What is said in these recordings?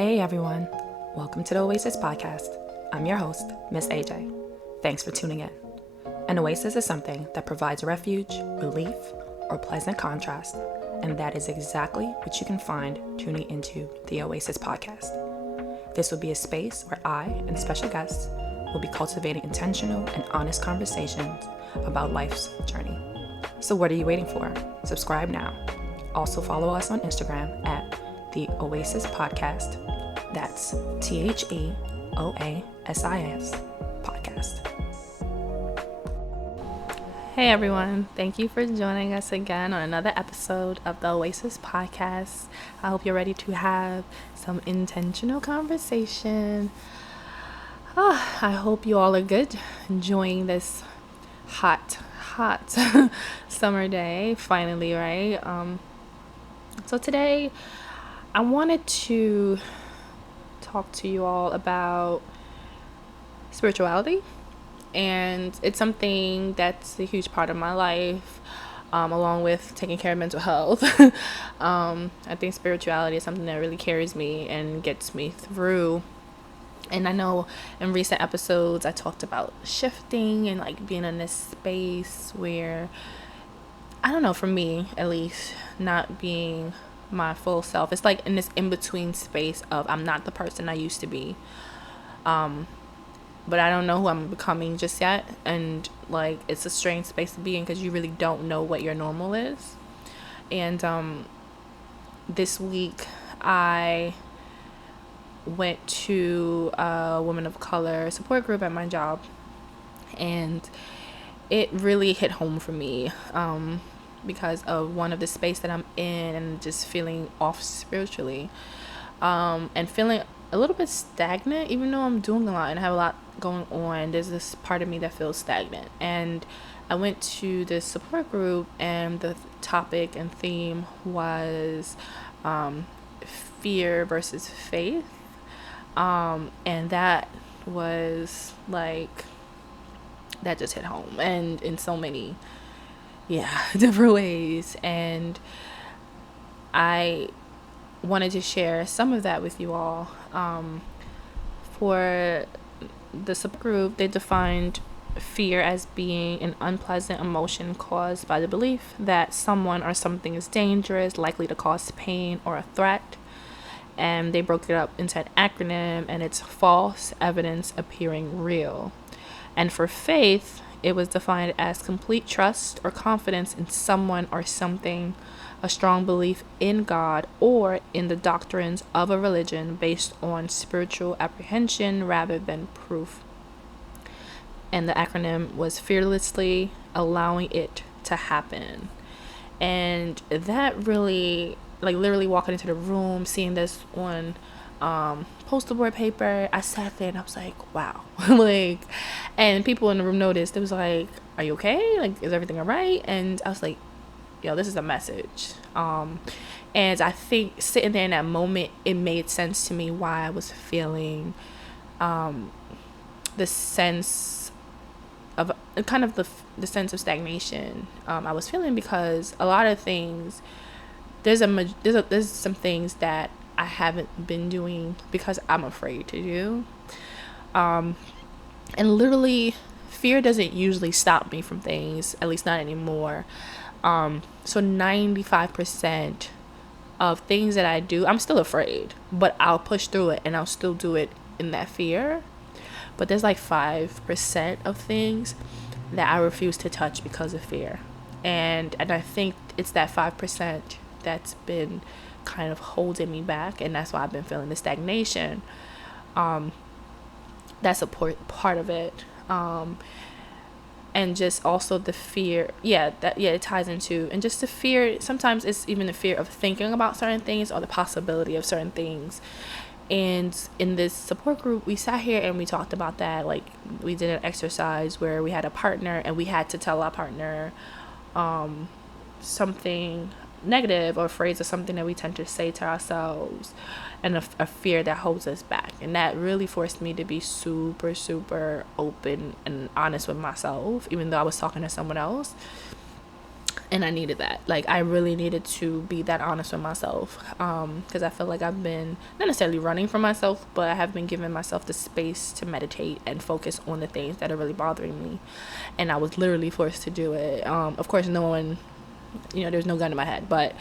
Hey everyone, welcome to the Oasis podcast. I'm your host, Miss AJ. Thanks for tuning in. An oasis is something that provides refuge, relief, or pleasant contrast, and that is exactly what you can find tuning into the Oasis podcast. This will be a space where I and special guests will be cultivating intentional and honest conversations about life's journey. So what are you waiting for? Subscribe now. Also follow us on Instagram at the Oasis Podcast. That's TheOasis Podcast. Hey everyone, thank you for joining us again on another episode of the Oasis Podcast. I hope you're ready to have some intentional conversation. I hope you all are good, enjoying this hot summer day, finally, right? So today I wanted to talk to you all about spirituality, and it's something that's a huge part of my life, along with taking care of mental health. I think spirituality is something that really carries me and gets me through. And I know in recent episodes I talked about shifting and like being in this space where, I don't know, for me at least, not being my full self. It's like in this in-between space of I'm not the person I used to be, but I don't know who I'm becoming just yet. And like, it's a strange space to be in because you really don't know what your normal is. And this week I went to a women of color support group at my job, and it really hit home for me, because of one of the space that I'm in and just feeling off spiritually, and feeling a little bit stagnant. Even though I'm doing a lot and I have a lot going on, there's this part of me that feels stagnant. And I went to this support group, and the topic and theme was fear versus faith, and that was like, that just hit home, and in so many different ways. And I wanted to share some of that with you all. For the subgroup, they defined fear as being an unpleasant emotion caused by the belief that someone or something is dangerous, likely to cause pain or a threat. And they broke it up into an acronym, and it's false evidence appearing real. And for faith, it was defined as complete trust or confidence in someone or something, a strong belief in God or in the doctrines of a religion based on spiritual apprehension rather than proof. And the acronym was fearlessly allowing it to happen. And that really, like, literally walking into the room, seeing this on poster board paper, I sat there and I was like, wow. Like, and people in the room noticed. It was like, are you okay? Like, is everything all right? And I was like, yo, this is a message. And I think sitting there in that moment, it made sense to me why I was feeling the sense of kind of the sense of stagnation I was feeling, because a lot of things, there's some things that I haven't been doing because I'm afraid to do. And literally, fear doesn't usually stop me from things, at least not anymore. So 95% of things that I do, I'm still afraid, but I'll push through it and I'll still do it in that fear. But there's like 5% of things that I refuse to touch because of fear. And I think it's that 5% that's been kind of holding me back, and that's why I've been feeling the stagnation. That's a part of it. And just also the fear, it ties into, and just the fear, sometimes it's even the fear of thinking about certain things or the possibility of certain things. And in this support group, we sat here and we talked about that. Like, we did an exercise where we had a partner and we had to tell our partner something negative or a phrase or something that we tend to say to ourselves, and a fear that holds us back. And that really forced me to be super, super open and honest with myself, even though I was talking to someone else. And I needed that. Like, I really needed to be that honest with myself, because I feel like I've been not necessarily running from myself, but I have been giving myself the space to meditate and focus on the things that are really bothering me. And I was literally forced to do it. Of course, no one, there's no gun in my head, but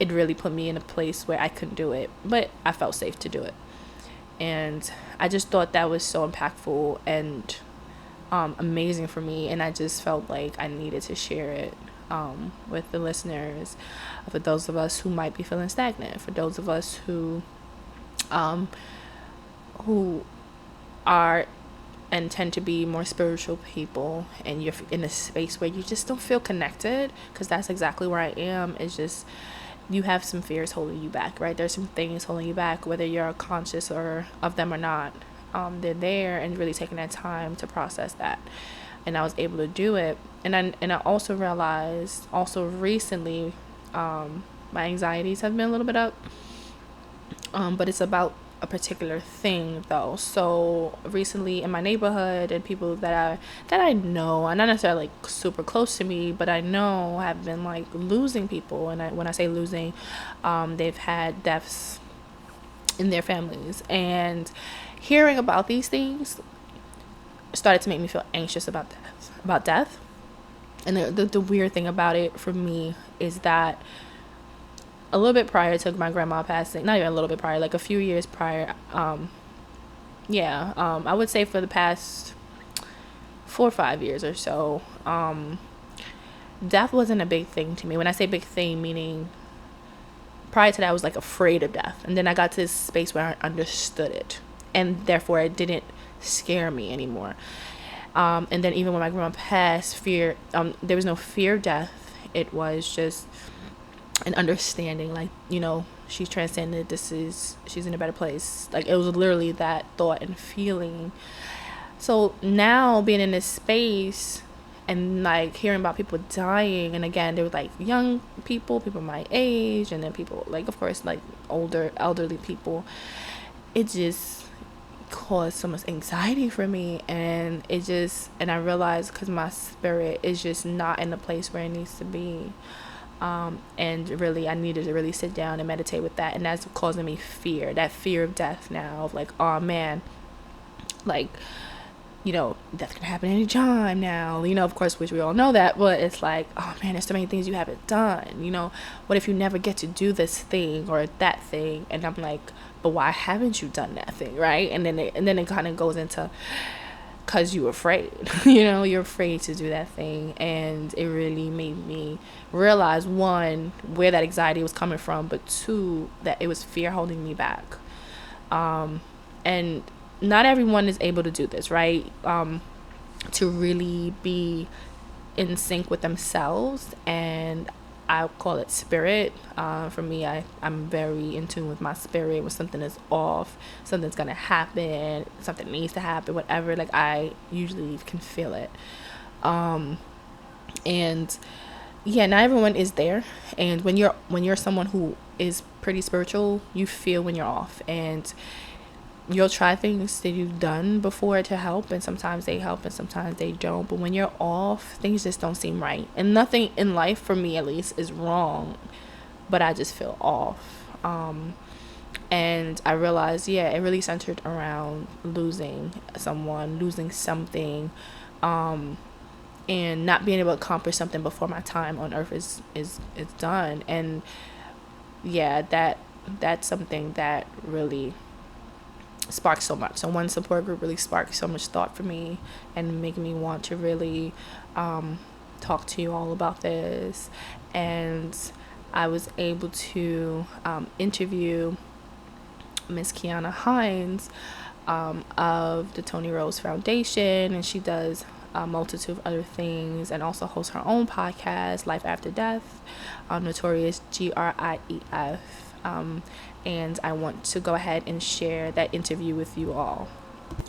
it really put me in a place where I couldn't do it, but I felt safe to do it. And I just thought that was so impactful and amazing for me, and I just felt like I needed to share it with the listeners, for those of us who might be feeling stagnant, for those of us who are and tend to be more spiritual people, and you're in a space where you just don't feel connected, because that's exactly where I am. It's just, you have some fears holding you back, right? There's some things holding you back, whether you're conscious or of them or not. They're there, and really taking that time to process that. And I was able to do it. And I also realized, recently, my anxieties have been a little bit up. But it's about a particular thing, though. So recently in my neighborhood, and people that I know, and not necessarily like super close to me, but I know have been like losing people. And when I say losing, they've had deaths in their families. And hearing about these things started to make me feel anxious about death. And the weird thing about it for me is that a little bit prior to my grandma passing, not even a little bit prior, like a few years prior, I would say for the past 4 or 5 years or so, death wasn't a big thing to me. When I say big thing, meaning prior to that, I was like afraid of death. And then I got to this space where I understood it, and therefore it didn't scare me anymore. And then even when my grandma passed, there was no fear of death. It was just an understanding, like, she's transcended, she's in a better place. Like, it was literally that thought and feeling. So now being in this space and like hearing about people dying, and again, there were like young people my age, and then people like, of course, like elderly people, it just caused so much anxiety for me. And I realized, because my spirit is just not in the place where it needs to be. And really, I needed to really sit down and meditate with that. And that's causing me that fear of death now, of like, oh man, like, death can happen any time now, of course, which we all know that, but it's like, oh man, there's so many things you haven't done, what if you never get to do this thing or that thing? And I'm like, but why haven't you done that thing, right? And then it kind of goes into, because you're afraid, you're afraid to do that thing. And it really made me realize, one, where that anxiety was coming from, but two, that it was fear holding me back. And not everyone is able to do this, right? To really be in sync with themselves, and I call it spirit. For me, I'm very in tune with my spirit. When something is off, something's gonna happen, something needs to happen, whatever, like, I usually can feel it. And yeah, not everyone is there. And when you're someone who is pretty spiritual, you feel when you're off, and you'll try things that you've done before to help, and sometimes they help and sometimes they don't. But when you're off, things just don't seem right. And nothing in life, for me at least, is wrong, but I just feel off. And I realized, it really centered around losing someone, losing something, and not being able to accomplish something before my time on earth is done. And that's something that really sparked so much. So one support group really sparked so much thought for me, and making me want to really talk to you all about this. And I was able to interview Miss Keanna Hinds of the Toni Rose Foundation, and she does a multitude of other things, and also hosts her own podcast, Life After Death, Notorious, GRIEF. And I want to go ahead and share that interview with you all.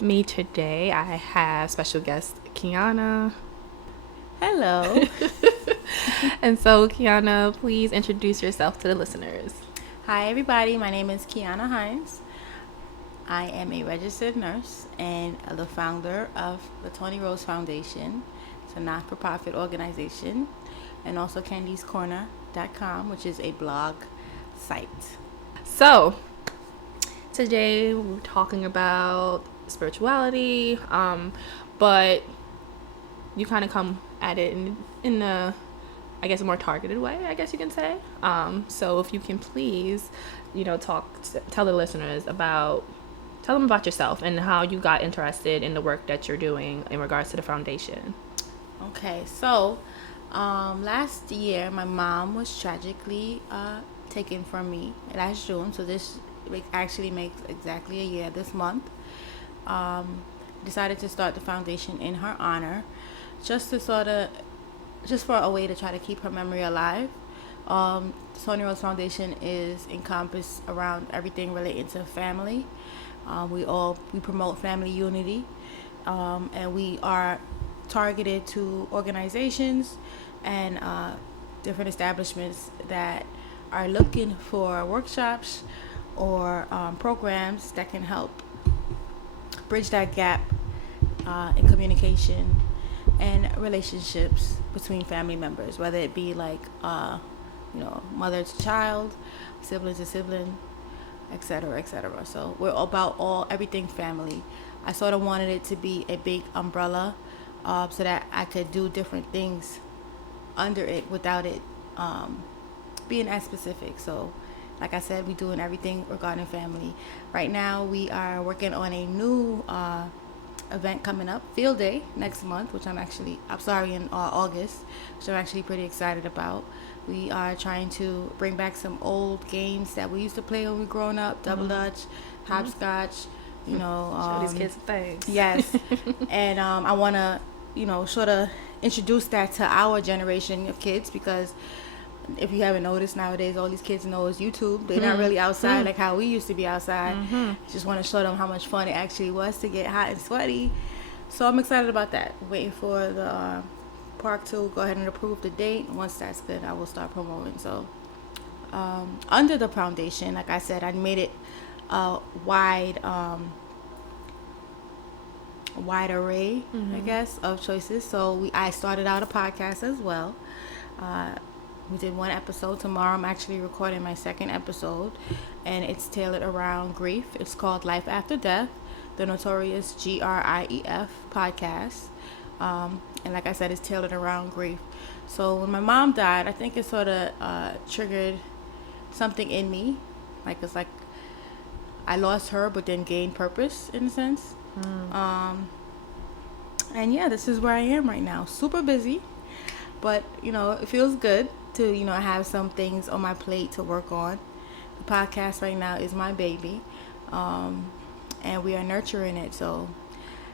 Me today, I have special guest Keanna. Hello. And so, Keanna, please introduce yourself to the listeners. Hi, everybody. My name is Keanna Hinds. I am a registered nurse and the founder of the Toni Rose Foundation. It's a not-for-profit organization. And also Kendiskorner.com, which is a blog site. So, today we're talking about spirituality, but you kind of come at it in a, I guess, a more targeted way, I guess you can say. So if you can please, tell the listeners tell them about yourself and how you got interested in the work that you're doing in regards to the foundation. Okay, so last year my mom was tragically taken from me last June, so this actually makes exactly a year this month. Decided to start the foundation in her honor, just for a way to try to keep her memory alive. Toni Rose Foundation is encompassed around everything related to family. We promote family unity, and we are targeted to organizations and different establishments that are looking for workshops or programs that can help bridge that gap in communication and relationships between family members, whether it be like mother to child, sibling to sibling, etc., etc. So we're about everything family. I sort of wanted it to be a big umbrella, so that I could do different things under it without it being as specific. So like I said, we're doing everything regarding family. Right now we are working on a new event coming up, Field Day, next month, in August, which I'm actually pretty excited about. We are trying to bring back some old games that we used to play when we were growing up, double dutch, hopscotch, show these kids things. Yes. And I want to, sort of introduce that to our generation of kids, because if you haven't noticed, nowadays all these kids know is YouTube. They're not really outside like how we used to be outside. Just want to show them how much fun it actually was to get hot and sweaty. So I'm excited about that. Waiting for the park to go ahead and approve the date. Once that's good, I will start promoting. So under the foundation, like I said, I made it a wide array, I guess, of choices. So I started out a podcast as well. We did one episode. Tomorrow I'm actually recording my second episode, and it's tailored around grief. It's called Life After Death, the Notorious GRIEF podcast. And like I said, it's tailored around grief. So when my mom died, I think it sort of triggered something in me. It's like I lost her, but then gained purpose in a sense. And yeah, this is where I am right now. Super busy, but it feels good to have some things on my plate to work on. The podcast right now is my baby, and we are nurturing it. So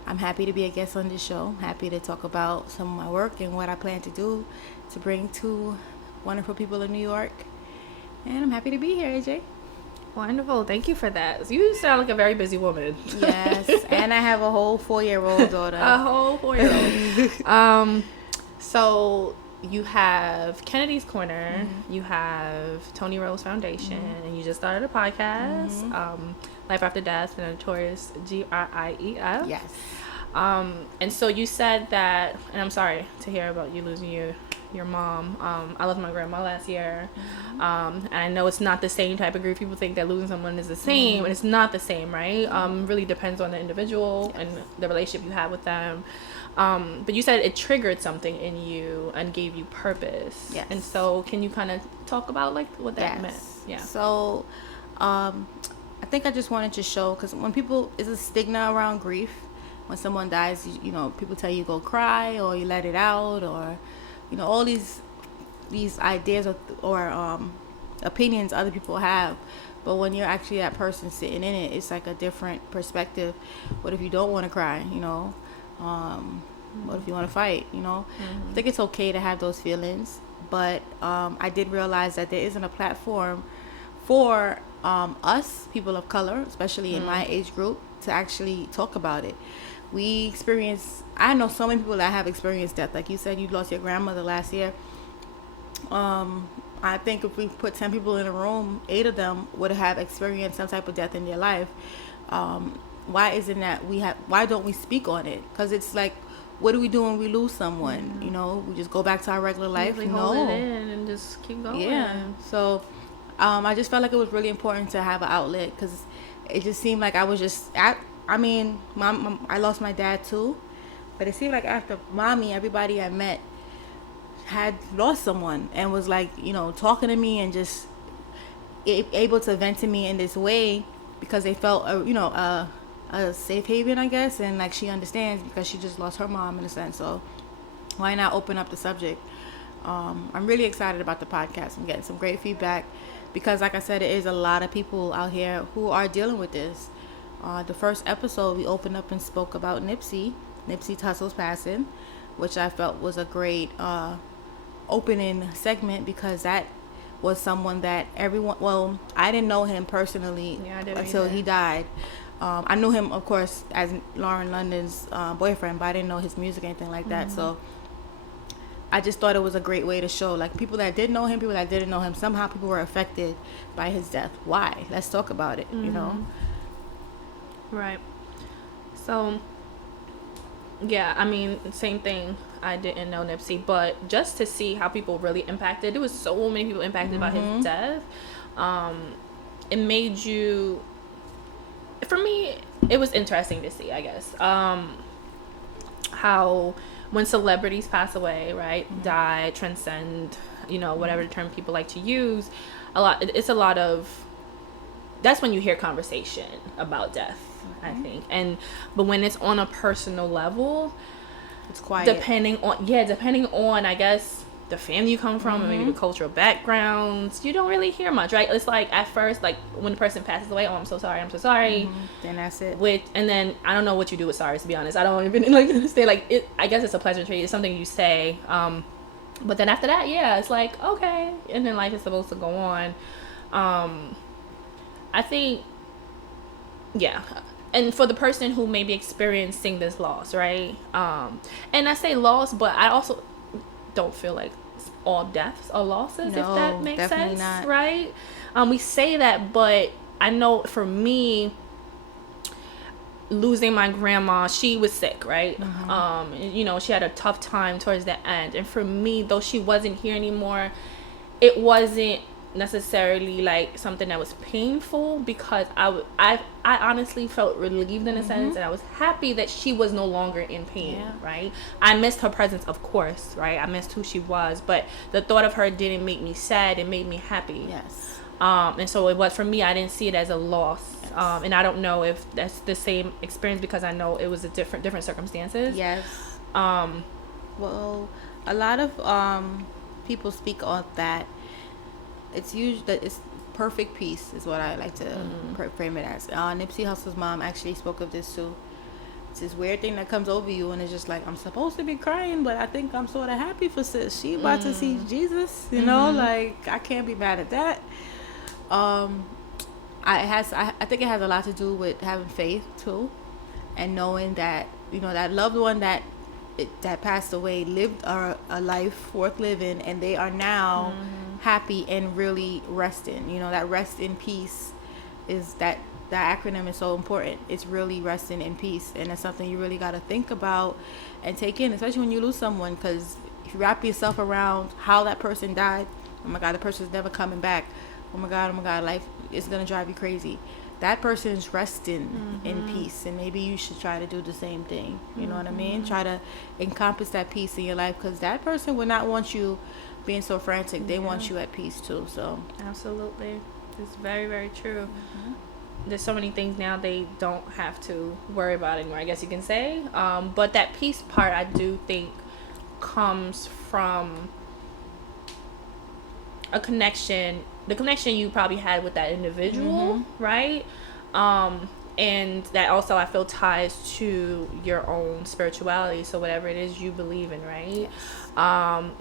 I'm happy to be a guest on this show. Happy to talk about some of my work and what I plan to do to bring to wonderful people in New York. And I'm happy to be here, AJ. Wonderful. Thank you for that. You sound like a very busy woman. Yes. And I have a whole 4-year-old daughter. A whole 4-year-old. So you have Kendiskorner, you have Toni Rose Foundation, and you just started a podcast, Life After Death, the Notorious GRIEF. Yes. And so you said that, and I'm sorry to hear about you losing your mom. I lost my grandma last year. And I know it's not the same type of grief. People think that losing someone is the same, and it's not the same, right? Really depends on the individual and the relationship you have with them. But you said it triggered something in you and gave you purpose. Yes. And so can you kind of talk about what that meant? Yeah. So I think I just wanted to show, because when it's a stigma around grief. When someone dies, people tell you go cry or you let it out, or all these ideas or opinions other people have. But when you're actually that person sitting in it, it's like a different perspective. What if you don't want to cry? What if you want to fight? I think it's okay to have those feelings, but I did realize that there isn't a platform for us, people of color, especially in my age group, to actually talk about it. I know so many people that have experienced death. Like you said, you lost your grandmother last year. I think if we put 10 people in a room, 8 of them would have experienced some type of death in their life. Why don't we speak on it? Because it's like what do we do when we lose someone? You know, we just go back to our regular life. Usually hold it in and just keep going. Yeah. So I just felt like it was really important to have an outlet, because it just seemed like I was just I mean, I lost my dad too, but it seemed like after mommy, everybody I met had lost someone and was like, you know, talking to me and just able to vent to me in this way, because they felt a safe haven, I guess, and like she understands because she just lost her mom in a sense. So why not open up the subject? I'm really excited about the podcast. I'm getting some great feedback because, like I said, there is a lot of people out here who are dealing with this. The first episode, we opened up and spoke about Nipsey Hussle's passing, which I felt was a great opening segment, because that was someone that everyone, well, I didn't know him personally until he died. I knew him, of course, as Lauren London's boyfriend, but I didn't know his music or anything like that. So I just thought it was a great way to show, like, people that did know him, people that didn't know him, somehow people were affected by his death. Why? Let's talk about it, you know? Right. So, yeah, I mean, same thing. I didn't know Nipsey, but just to see how people really impacted, there was so many people impacted by his death. It made you, for me, it was interesting to see, I guess, how when celebrities pass away, right, die, transcend, you know, whatever term people like to use, it's a lot of, that's when you hear conversation about death, I think. But when it's on a personal level, it's quiet. Depending on, I guess, the family you come from and maybe the cultural backgrounds, you don't really hear much, right? It's like at first, like when the person passes away, oh, I'm so sorry. Then that's it. And then I don't know what you do with sorry, to be honest. I don't even like understand. Like it, I guess it's a pleasantry. It's something you say. But then after that, yeah, it's like okay, and then life is supposed to go on. I think, yeah. And for the person who may be experiencing this loss, right? And I say loss, but I also don't feel like all deaths are losses, if that makes sense, not. Right? We say that, but I know for me, losing my grandma, she was sick, right? You know, she had a tough time towards the end. And for me, though she wasn't here anymore, it wasn't necessarily like something that was painful, because I honestly felt relieved in a sense, and I was happy that she was no longer in pain, right? I missed her presence, of course, right? I missed who she was, but the thought of her didn't make me sad, it made me happy. And so it was, for me, I didn't see it as a loss. And I don't know if that's the same experience, because I know it was a different circumstances. Well, a lot of people speak on that. It's usually that it's perfect peace is what I like to frame it as. Nipsey Hussle's mom actually spoke of this too. It's this weird thing that comes over you, and it's just like, I'm supposed to be crying, but I think I'm sort of happy for sis. She about to see Jesus, you know, like I can't be mad at that. I think it has a lot to do with having faith too, and knowing that, you know, that loved one that passed away lived a life worth living, and they are now happy and really resting. You know, that rest in peace is that acronym is so important. It's really resting in peace, and it's something you really got to think about and take in, especially when you lose someone, because if you wrap yourself around how that person died, oh my God, the person's never coming back, oh my God, life is gonna drive you crazy. That person is resting in peace, and maybe you should try to do the same thing. You know what I mean? Try to encompass that peace in your life, because that person would not want you being so frantic. They want you at peace too. So absolutely, it's very, very true. There's so many things now they don't have to worry about anymore, I guess you can say. But that peace part, I do think, comes from a connection, the connection you probably had with that individual, right? And that also, I feel, ties to your own spirituality. So whatever it is you believe in, right?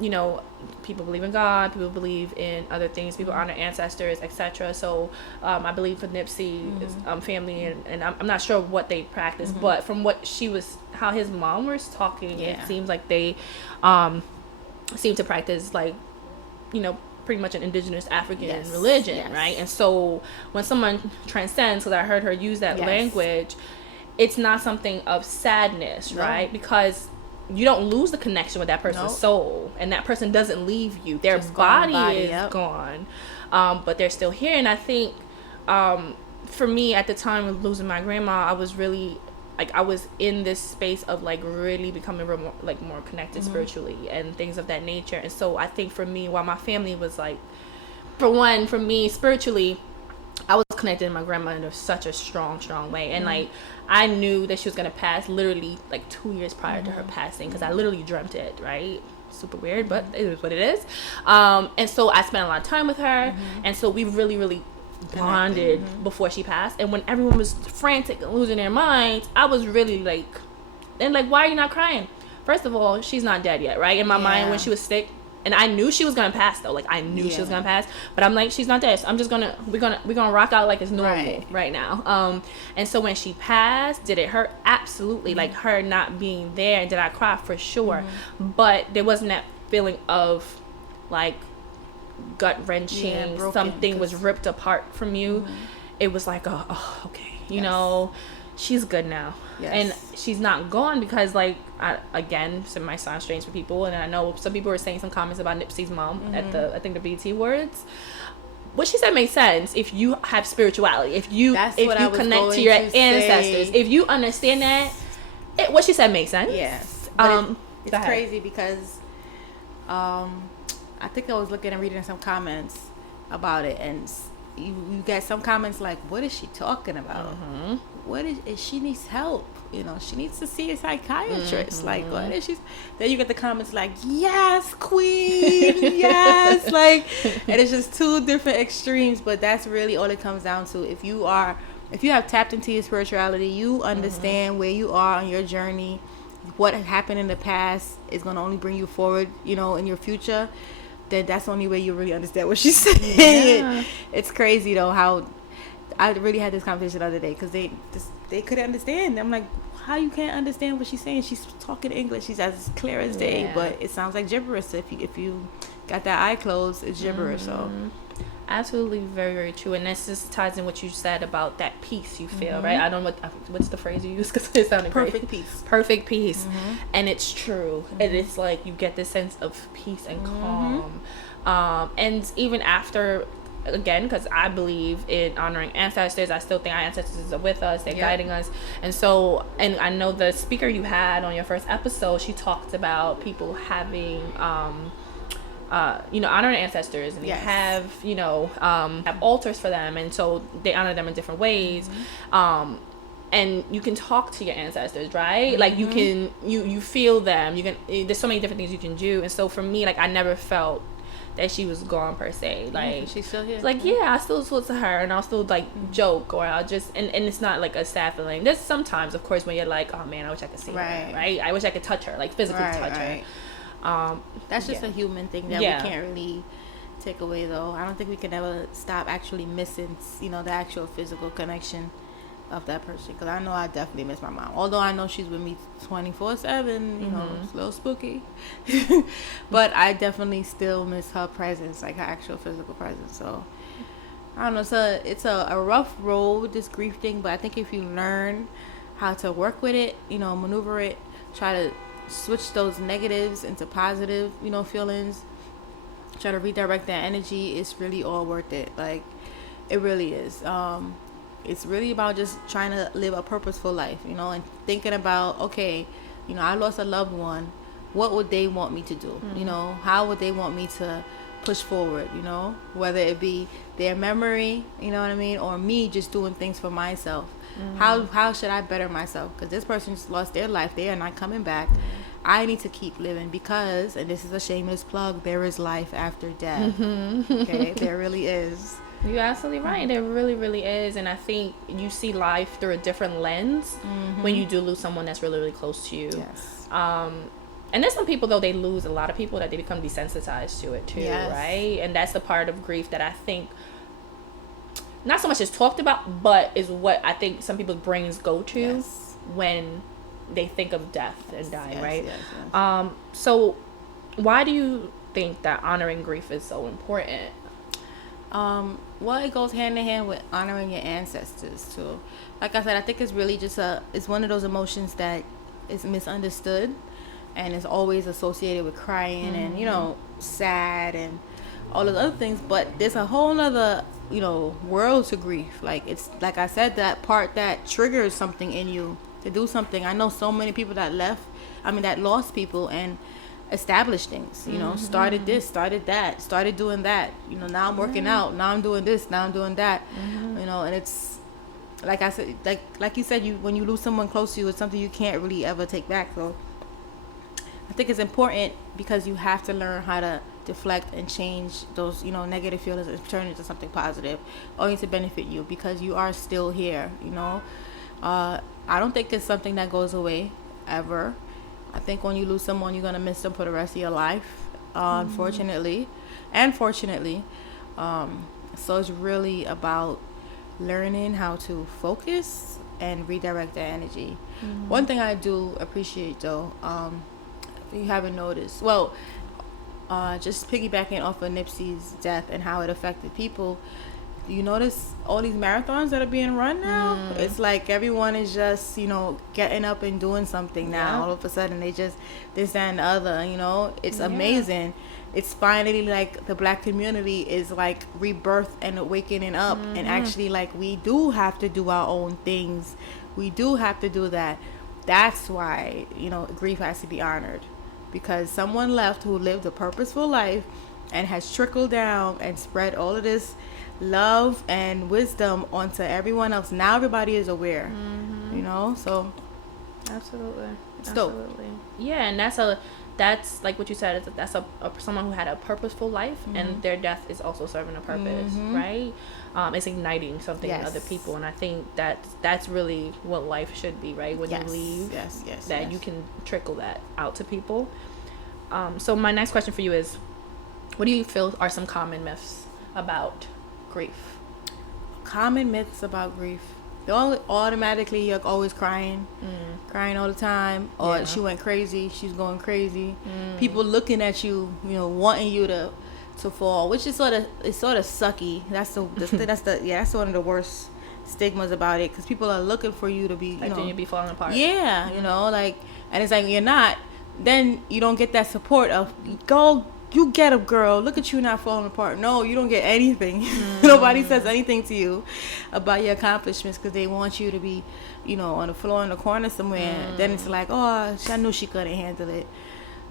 You know, people believe in God, people believe in other things, people honor ancestors, etc. So I believe for Nipsey's family, and I'm not sure what they practice, but from what how his mom was talking, it seems like they seem to practice, like, you know, pretty much an indigenous African religion, right? And so when someone transcends, because I heard her use that language, it's not something of sadness, right? Because you don't lose the connection with that person's soul, and that person doesn't leave you. Their body is gone, but they're still here. And I think for me at the time of losing my grandma, I was really like, I was in this space of like really becoming more connected spiritually and things of that nature. And so I think for me, while my family was like, for me spiritually, I was connected to my grandma in such a strong way. And like, I knew that she was going to pass literally like 2 years prior to her passing, because I literally dreamt it, right? Super weird, but it is what it is. And so I spent a lot of time with her. And so we really bonded before she passed. And when everyone was frantic and losing their minds, I was really like, and like, why are you not crying? First of all, she's not dead yet, right? In my mind, when she was sick, and I knew she was gonna pass though. Like, I knew she was gonna pass, but I'm like, she's not dead. So I'm just we're gonna rock out like it's normal right now. And so when she passed, did it hurt? Absolutely. Like, her not being there, did I cry? For sure. But there wasn't that feeling of like gut wrenching, something was ripped apart from you. It was like, oh okay, you know, she's good now. And she's not gone, because like, again, some might sound strange for people, and I know some people were saying some comments about Nipsey's mom at the BET Awards. What she said made sense if you have spirituality, if you connect to your ancestors, if you understand that. What she said made sense. Yes, but it's crazy because I think I was looking and reading some comments about it, and you get some comments like, what is she talking about? What is she needs help? You know, she needs to see a psychiatrist. Like, what is she? Then you get the comments like, yes, queen, yes. Like, and it's just two different extremes, but that's really all it comes down to. If you have tapped into your spirituality, you understand where you are on your journey. What happened in the past is going to only bring you forward, you know, in your future. Then that's the only way you really understand what she's saying. It's crazy though how I really had this conversation the other day, because they couldn't understand. I'm like, how you can't understand what she's saying? She's talking English. She's as clear as day, but it sounds like gibberish. So if you got that eye closed, it's gibberish. So absolutely, very, very true. And this just ties in what you said about that peace you feel, right? I don't know what's the phrase you use, because it sounded perfect great. Peace. Perfect peace. And it's true. And it's like you get this sense of peace and calm. And even after, again, because I believe in honoring ancestors, I still think our ancestors are with us, they're guiding us. And so, and I know the speaker you had on your first episode, she talked about people having honoring ancestors, and they have have altars for them, and so they honor them in different ways. And you can talk to your ancestors, right? Like, you can you feel them, you can, there's so many different things you can do. And so for me, like, I never felt that she was gone per se. Like, she's still here. Like, I still talk to her, and I'll still like joke, or I'll just and it's not like a sad feeling. There's sometimes, of course, when you're like, oh man, I wish I could see her, right? I wish I could touch her, like physically touch her. That's just a human thing that we can't really take away, though. I don't think we can ever stop actually missing, the actual physical connection of that person, because I know I definitely miss my mom, although I know she's with me 24/7. It's a little spooky. But I definitely still miss her presence, like her actual physical presence. So I don't know, so it's a rough road, this grief thing, but I think if you learn how to work with it, maneuver it, try to switch those negatives into positive feelings, try to redirect that energy, it's really all worth it. Like, it really is. It's really about just trying to live a purposeful life, and thinking about, okay, I lost a loved one. What would they want me to do? How would they want me to push forward? Whether it be their memory, you know what I mean, or me just doing things for myself. How should I better myself? Because this person just lost their life. They are not coming back. I need to keep living because, and this is a shameless plug, there is life after death. Okay, there really is. You're absolutely right. There really, really is. And I think you see life through a different lens when you do lose someone that's really, really close to you. Yes. And there's some people, though, they lose a lot of people, that they become desensitized to it too, right? And that's the part of grief that I think not so much is talked about, but is what I think some people's brains go to when they think of death and dying, right? Yes. So why do you think that honoring grief is so important? Well, it goes hand in hand with honoring your ancestors too. Like I said, I think it's really just it's one of those emotions that is misunderstood, and it's always associated with crying and, you know, sad and all those other things. But there's a whole nother, you know, world to grief. Like, it's like I said, that part that triggers something in you to do something. I know so many people that that lost people and established things, you know, started this, started that, started doing that, you know, now I'm working out, now I'm doing this, now I'm doing that, you know. And it's like I said, like you said, when you lose someone close to you, it's something you can't really ever take back. So I think it's important, because you have to learn how to deflect and change those, you know, negative feelings and turn it into something positive, only to benefit you, because you are still here, you know. I don't think it's something that goes away ever. I think when you lose someone, you're gonna miss them for the rest of your life, unfortunately and fortunately. So it's really about learning how to focus and redirect that energy. One thing I do appreciate, though, if you haven't noticed, well, just piggybacking off of Nipsey's death and how it affected people, you notice all these marathons that are being run now? It's like everyone is just, you know, getting up and doing something now. All of a sudden, they just this, that, and the other, you know. It's amazing. It's finally like the black community is like rebirth and awakening up, and actually, like, we do have to do our own things. We do have to do that. That's why, you know, grief has to be honored, because someone left who lived a purposeful life and has trickled down and spread all of this love and wisdom onto everyone else. Now everybody is aware, you know. So Absolutely. it's Absolutely. Yeah, and that's like what you said. That's someone who had a purposeful life, and their death is also serving a purpose, right? It's igniting something in other people, and I think that's really what life should be, right? When you leave, you can trickle that out to people. So my next question for you is, what do you feel are some common myths about grief? Common myths about grief. Automatically, you're always crying all the time, or she went crazy, she's going crazy. People looking at you, you know, wanting you to fall, which is sort of sucky. That's that's one of the worst stigmas about it, because people are looking for you to be, you know, you be falling apart. You know, like, and it's like, you're not. Then you don't get that support of, go, you get up, girl, look at you not falling apart. No, you don't get anything. Nobody says anything to you about your accomplishments, because they want you to be, you know, on the floor in the corner somewhere. Then it's like, oh, I knew she couldn't handle it.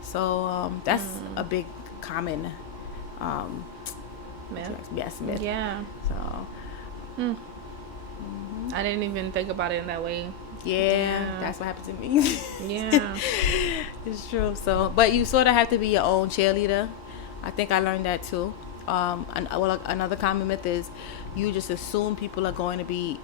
So that's a big common myth. Yes, myth. Yeah. So I didn't even think about it in that way. Yeah, that's what happened to me. Yeah. It's true. So, but you sort of have to be your own cheerleader. I think I learned that too. Another common myth is you just assume people are going to be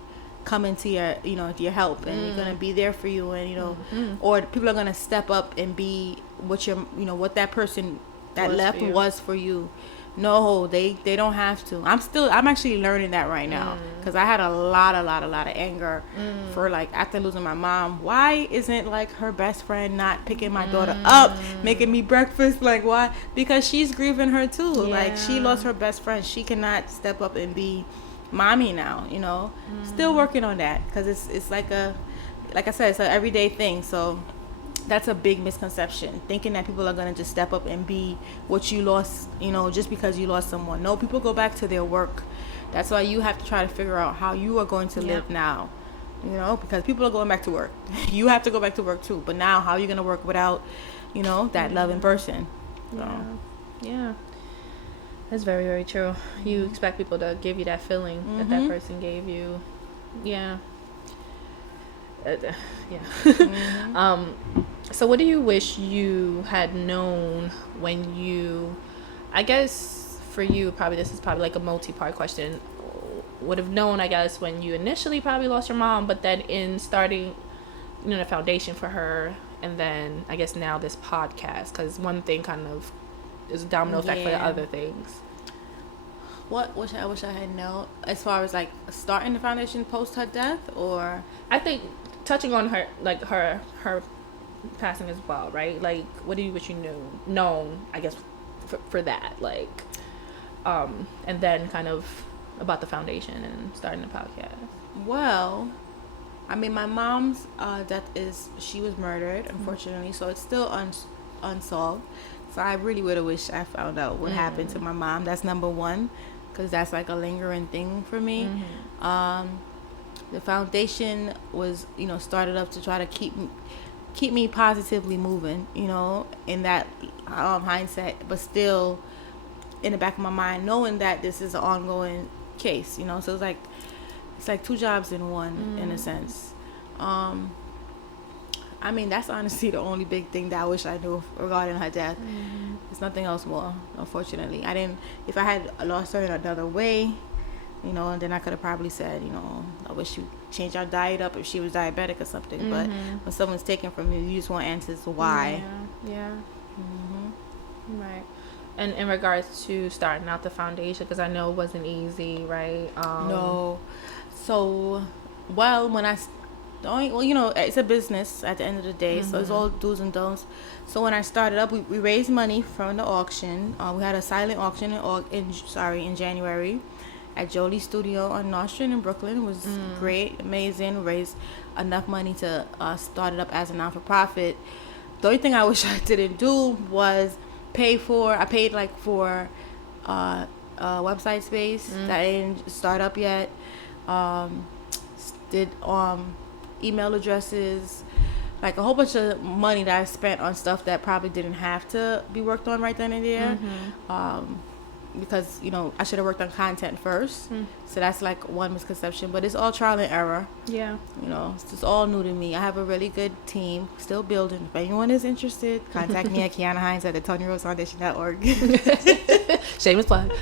coming to your, you know, to your help, and you're going to be there for you, and, you know, or people are going to step up and be what what that person that left was for you. No, they don't have to. I'm actually learning that right now, because I had a lot of anger for, like, after losing my mom. Why isn't, like, her best friend not picking my daughter up, making me breakfast? Like, why? Because she's grieving her too. Like, she lost her best friend. She cannot step up and be mommy now, you know. Still working on that, because it's like I said, it's an everyday thing. So that's a big misconception, thinking that people are going to just step up and be what you lost, you know, just because you lost someone. No, people go back to their work. That's why you have to try to figure out how you are going to live now, you know, because people are going back to work. You have to go back to work too. But now, how are you going to work without, you know, that loving person? So. Yeah. That's very, very true. You expect people to give you that feeling that person gave you. Yeah. So what do you wish you had known when you, I guess for you, probably this is probably like a multi-part question, would have known, I guess, when you initially probably lost your mom, but then in starting, you know, the foundation for her, and then I guess now this podcast, because one thing kind of is a domino effect for the other things. What I wish I had known, as far as, like, starting the foundation post her death, or I think touching on her, like her passing as well, right? Like, what do you wish you known, I guess, for that, like, and then kind of about the foundation and starting the podcast. Well, I mean, my mom's death she was murdered, unfortunately, so it's still unsolved. So I really would have wished I found out what happened to my mom. That's number one, because that's like a lingering thing for me. The foundation was, started up to try to keep me positively moving, in that hindsight, but still in the back of my mind, knowing that this is an ongoing case, so it's like two jobs in one, in a sense. I mean, that's honestly the only big thing that I wish I knew regarding her death. There's nothing else more, unfortunately. If I had lost her in another way, and then I could have probably said, I wish you changed our diet up if she was diabetic or something. But when someone's taken from you, you just want answers to why. Yeah. Right. And in regards to starting out the foundation, because I know it wasn't easy, right? No. So, when it's a business at the end of the day, so it's all do's and don'ts. So when I started up, we raised money from the auction. We had a silent auction in January at Jolie's Studio on North Street in Brooklyn. It was great, amazing. Raised enough money to start it up as a non-for-profit. The only thing I wish I didn't do was I paid like for website space that I didn't start up yet. Did email addresses, like a whole bunch of money that I spent on stuff that probably didn't have to be worked on right then and there. Because I should have worked on content first. So that's like one misconception, but it's all trial and error. It's just all new to me. I have a really good team, still building. If anyone is interested, contact me at Keanna Hinds at the ToniRoseFoundation.org. Shameless plug.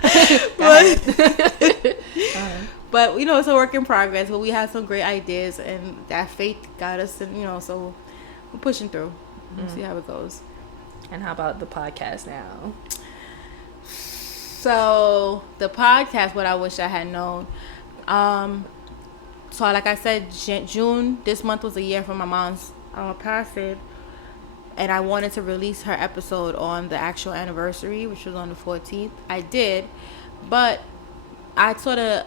But it's a work in progress, but we have some great ideas, and that faith got us, and so we're pushing through. We'll see how it goes. And how about the podcast now? So the podcast, what I wish I had known. So like I said, June this month was a year for my mom's passing, and I wanted to release her episode on the actual anniversary, which was on the 14th. I did, but I sort of,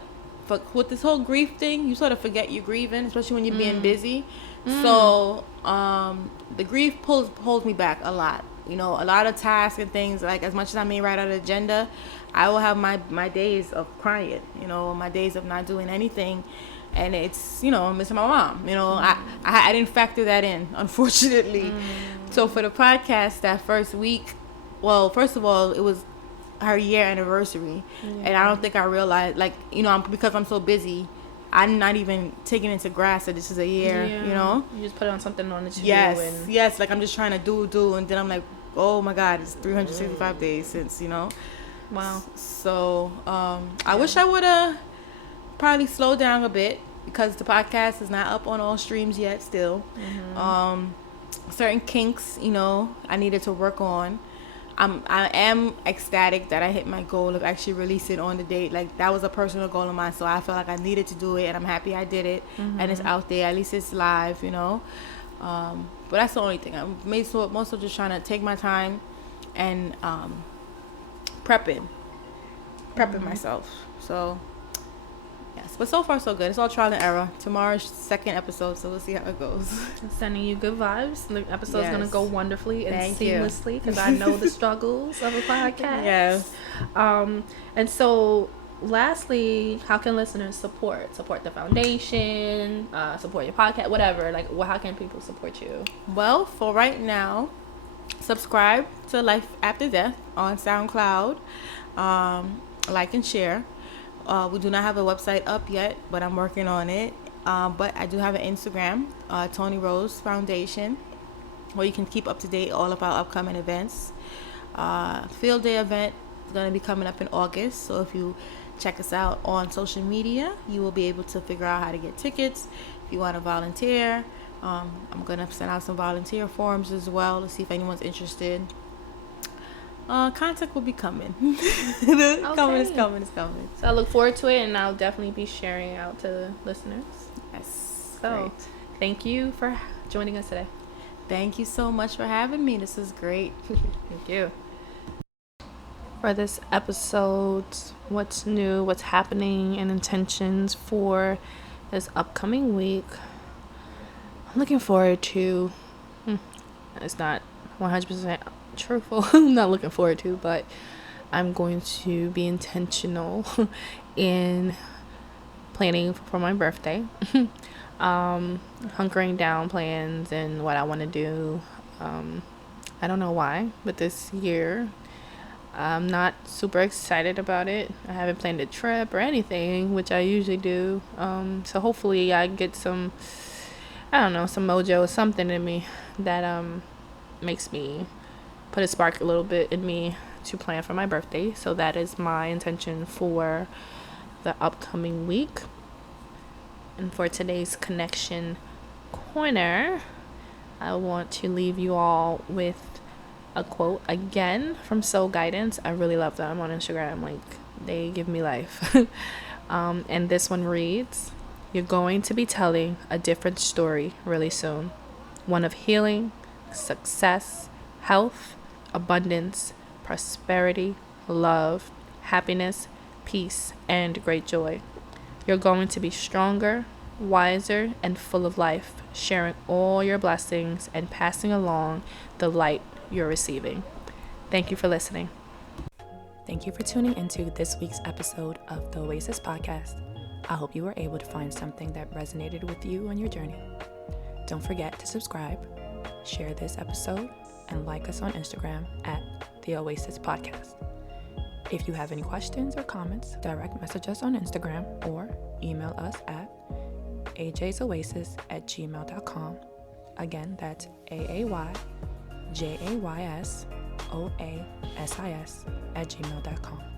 with this whole grief thing, you sort of forget you're grieving, especially when you're being busy. So the grief holds me back a lot. A lot of tasks and things, like as much as I may write out an agenda, I will have my days of crying, my days of not doing anything. And it's, missing my mom. I didn't factor that in, unfortunately. So for the podcast, that first week, well, first of all, it was her year anniversary. And I don't think I realized, because I'm so busy, I'm not even taking into grasp that this is a year, You just put on something on the to-do. Yes, like I'm just trying to do, and then I'm like, oh my God, it's 365 days since, Wow. So, I wish I would have probably slowed down a bit, because the podcast is not up on all streams yet still. Certain kinks, I needed to work on. I am ecstatic that I hit my goal of actually releasing on the date. Like, that was a personal goal of mine, so I felt like I needed to do it, and I'm happy I did it. And it's out there, at least it's live, but that's the only thing. I'm mostly just trying to take my time and prepping myself. So yes, but so far so good. It's all trial and error. Tomorrow's second episode, so we'll see how it goes. Sending you good vibes. The episode's gonna go wonderfully and Thank seamlessly, because I know the struggles of a podcast. Yes. And so lastly, how can listeners support the foundation, support your podcast, whatever? Like, how can people support you? Well, for right now, subscribe to Life After Death on SoundCloud. Like and share. We do not have a website up yet, but I'm working on it. But I do have an Instagram, Toni Rose Foundation, where you can keep up to date all of our upcoming events. Field Day event is going to be coming up in August, so if you check us out on social media, you will be able to figure out how to get tickets. If you want to volunteer, I'm going to send out some volunteer forms as well to see if anyone's interested. Contact will be coming. It's coming. So I look forward to it, and I'll definitely be sharing out to the listeners. Yes. So Great. Thank you for joining us today. Thank you so much for having me. This is great. Thank you. For this episode, what's new, what's happening, and intentions for this upcoming week. I'm looking forward to, it's not 100% truthful. I'm not looking forward to, but I'm going to be intentional in planning for my birthday. Hunkering down plans and what I want to do. I don't know why, but this year I'm not super excited about it. I haven't planned a trip or anything, which I usually do. So hopefully I get some, I don't know, some mojo or something in me that makes me put a spark a little bit in me to plan for my birthday. So that is my intention for the upcoming week. And for today's connection corner, I want to leave you all with a quote again from Soul Guidance. I really love them on Instagram. Like, they give me life. And this one reads, "You're going to be telling a different story really soon. One of healing, success, health, abundance, prosperity, love, happiness, peace, and great joy. You're going to be stronger, wiser, and full of life, sharing all your blessings and passing along the light you're receiving." Thank you for listening. Thank you for tuning into this week's episode of the Oasis Podcast. I hope you were able to find something that resonated with you on your journey. Don't forget to subscribe, share this episode, and like us on Instagram at the Oasis Podcast. If you have any questions or comments, direct message us on Instagram or email us at ajsoasis@gmail.com. Again, that's AAYJAYSOASIS@gmail.com.